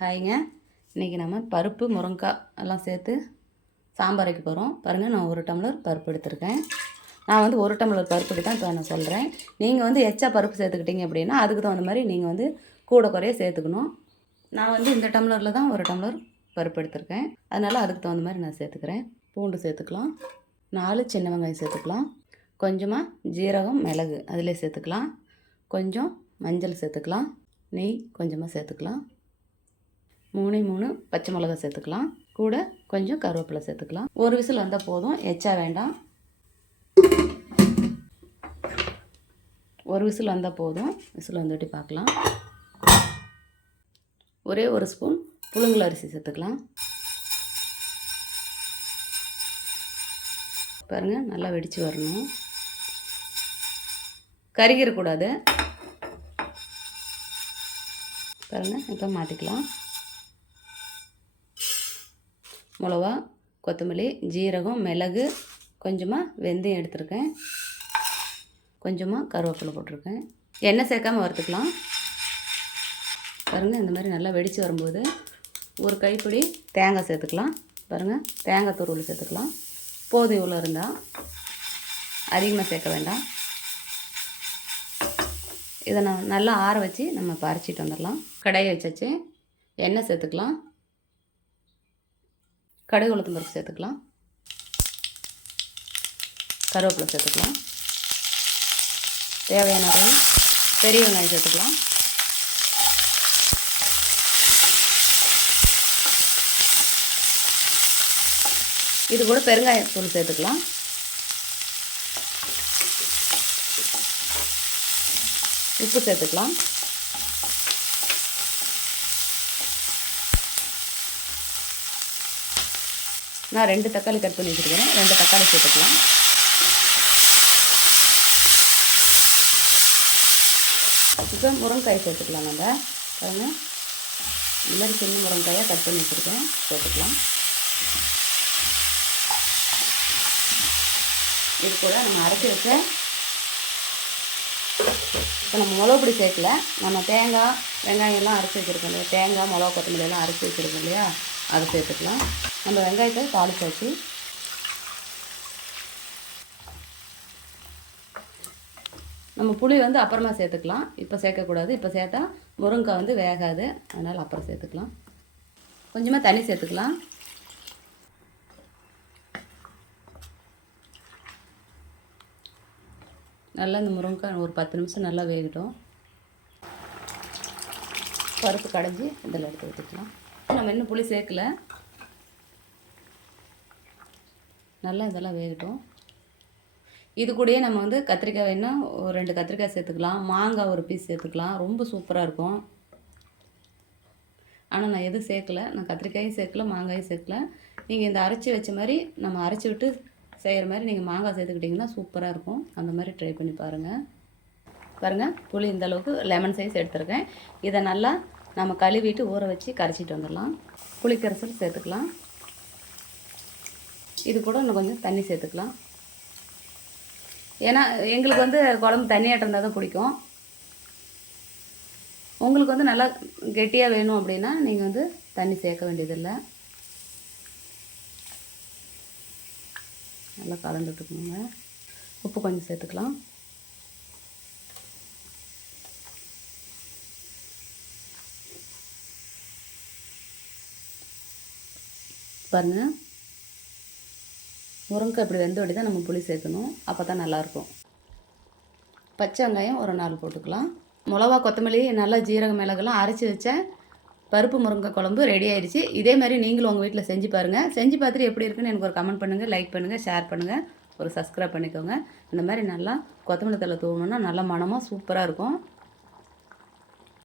ஹாய்ங்க. இன்றைக்கி நம்ம பருப்பு முருங்கைக்காய் எல்லாம் சேர்த்து சாம்பார் வைக்க போகிறோம். பாருங்கள், நான் 1 டம்ளர் பருப்பு எடுத்திருக்கேன். நான் வந்து 1 டம்ளர் பருப்புக்கு தான் இப்போ நான் சொல்கிறேன். நீங்கள் வந்து எச்சா பருப்பு சேர்த்துக்கிட்டீங்க அப்படின்னா அதுக்கு தகுந்த மாதிரி நீங்கள் வந்து கூட குறைய சேர்த்துக்கணும். நான் வந்து இந்த டம்ளரில் தான் 1 டம்ளர் பருப்பு எடுத்திருக்கேன். அதனால் அதுக்கு தகுந்த மாதிரி நான் சேர்த்துக்கிறேன். பூண்டு சேர்த்துக்கலாம், 4 சின்ன வெங்காயம் சேர்த்துக்கலாம், கொஞ்சமாக ஜீரகம் மிளகு அதிலே சேர்த்துக்கலாம், கொஞ்சம் மஞ்சள் சேர்த்துக்கலாம், நெய் கொஞ்சமாக சேர்த்துக்கலாம், 3 பச்சை மிளகா சேர்த்துக்கலாம், கூட கொஞ்சம் கருவேப்பிலை சேர்த்துக்கலாம். ஒரு விசில் வந்தால் போதும், எச்சா வேண்டாம். ஒரு விசில் வந்தால் போதும். விசில் வந்துட்டு பார்க்கலாம். ஒரே ஒரு ஸ்பூன் புழுங்கல் அரிசி சேர்த்துக்கலாம். பாருங்கள், நல்லா வெடித்து வரணும், கருகிடக்கூடாது. பாருங்கள், இப்போ மாற்றிக்கலாம். மிளகா, கொத்தமல்லி, ஜீரகம், மிளகு, கொஞ்சமாக வெந்தயம் எடுத்துருக்கேன், கொஞ்சமாக கருவேப்பிலை போட்டிருக்கேன். எண்ணெய் சேர்க்காமல் வறுத்துக்கலாம். பாருங்கள், இந்த மாதிரி நல்லா வெடித்து வரும்போது ஒரு கைப்பிடி தேங்காய் சேர்த்துக்கலாம். பாருங்கள், தேங்காய் துருவல் சேர்த்துக்கலாம். போதும், இவ்வளோ இருந்தால் அதிகமாக சேர்க்க வேண்டாம். இதை நான் நல்லா ஆற வச்சு நம்ம பறிச்சிட்டு வந்துடலாம். கடாயை வச்சாச்சு, எண்ணெய் சேர்த்துக்கலாம், கடுகு உளுத்தம் பருப்பு சேர்த்துக்கலாம், கருவேப்பிலை சேர்த்துக்கலாம், தேவையான அளவு பெரிய வெங்காயம் சேர்த்துக்கலாம், இது கூட பெருங்காயத்தூள் சேர்த்துக்கலாம், உப்பு சேர்த்துக்கலாம், நான் 2 தக்காளி கட் பண்ணி வச்சுருக்கிறேன், 2 தக்காளி சேர்த்துக்கலாம். இப்போ முருங்கைக்காய் சேர்த்துக்கலாம். நம்ம பாருங்கள், இந்த மாதிரி சின்ன முருங்கைக்காயை கட் பண்ணி வச்சுருக்கேன், சேர்த்துக்கலாம். இது கூட நம்ம அரைச்சி வச்ச, இப்போ நம்ம மிளகு பொடி சேர்க்கல, நம்ம தேங்காய் வெங்காயம்லாம் அரைச்சி வச்சுருக்கோம் இல்லையா, தேங்காய் மிளகா கொத்தமல்லி எல்லாம் அரைச்சி வச்சுருக்கோம் இல்லையா, அதை சேர்த்துக்கலாம். நம்ம வெங்காயத்தை தாளிச்சாச்சு. நம்ம புளி வந்து அப்புறமா சேர்த்துக்கலாம், இப்போ சேர்க்கக்கூடாது. இப்போ சேர்த்தா முருங்கைக்காய் வந்து வேகாது, அதனால் அப்புறம் சேர்த்துக்கலாம். கொஞ்சமாக தண்ணி சேர்த்துக்கலாம். நல்லா இந்த முருங்கைக்காய் ஒரு 10 நிமிஷம் நல்லா வேகட்டும். பருப்பு கடைஞ்சி இதில் எடுத்து ஊற்றிக்கலாம். நம்ம இன்னும் புளி சேர்க்கல, நல்லா இதெல்லாம் வேகட்டும். இது கூடயே நம்ம வந்து கத்திரிக்காய் வேணால் ஒரு 2 கத்திரிக்காய் சேர்த்துக்கலாம், மாங்காய் ஒரு பீஸ் சேர்த்துக்கலாம், ரொம்ப சூப்பராக இருக்கும். ஆனால் நான் எதுவும் சேர்க்கலை, நான் கத்திரிக்காயும் சேர்க்கல, மாங்காயும் சேர்க்கல. நீங்கள் இந்த அரைச்சி வச்ச மாதிரி நம்ம அரைச்சி விட்டு செய்கிற மாதிரி நீங்கள் மாங்காய் சேர்த்துக்கிட்டிங்கன்னா சூப்பராக இருக்கும். அந்த மாதிரி ட்ரை பண்ணி பாருங்கள். பாருங்கள், புளி இந்த அளவுக்கு லெமன் சைஸ் எடுத்துருக்கேன். இதை நல்லா நம்ம கழுவிட்டு ஊற வச்சு கரைச்சிட்டு வந்துடலாம். புளிக்கரைசல் சேர்த்துக்கலாம். இது கூட இன்னும் கொஞ்சம் தண்ணி சேர்த்துக்கலாம். ஏன்னா எங்களுக்கு வந்து குழம்பு தண்ணியாட்டம் இருந்தால் தான் பிடிக்கும். உங்களுக்கு வந்து நல்லா கெட்டியாக வேணும் அப்படின்னா நீங்கள் வந்து தண்ணி சேர்க்க வேண்டியதில்லை. நல்லா கலந்து விட்டுக்கோங்க. உப்பு கொஞ்சம் சேர்த்துக்கலாம். பாருங்கள், முருங்கை இப்படி வெந்த வடி தான் நம்ம புளி சேர்க்கணும், அப்போ தான் நல்லாயிருக்கும். பச்சை வெங்காயம் ஒரு 4 போட்டுக்கலாம். மிளகா கொத்தமல்லி நல்லா ஜீரகம் மிளகெல்லாம் அரைச்சி வச்ச பருப்பு முருங்கை குழம்பு ரெடி ஆயிடுச்சு. இதே மாதிரி நீங்களும் உங்கள் வீட்டில் செஞ்சு பாருங்கள். செஞ்சு பார்த்துட்டு எப்படி இருக்குன்னு எனக்கு ஒரு கமெண்ட் பண்ணுங்கள், லைக் பண்ணுங்கள், ஷேர் பண்ணுங்கள், ஒரு சப்ஸ்கிரைப் பண்ணிக்கோங்க. இந்த மாதிரி நல்லா கொத்தமல்லி தழை தூவணுன்னா நல்லா மணமாக சூப்பராக இருக்கும்.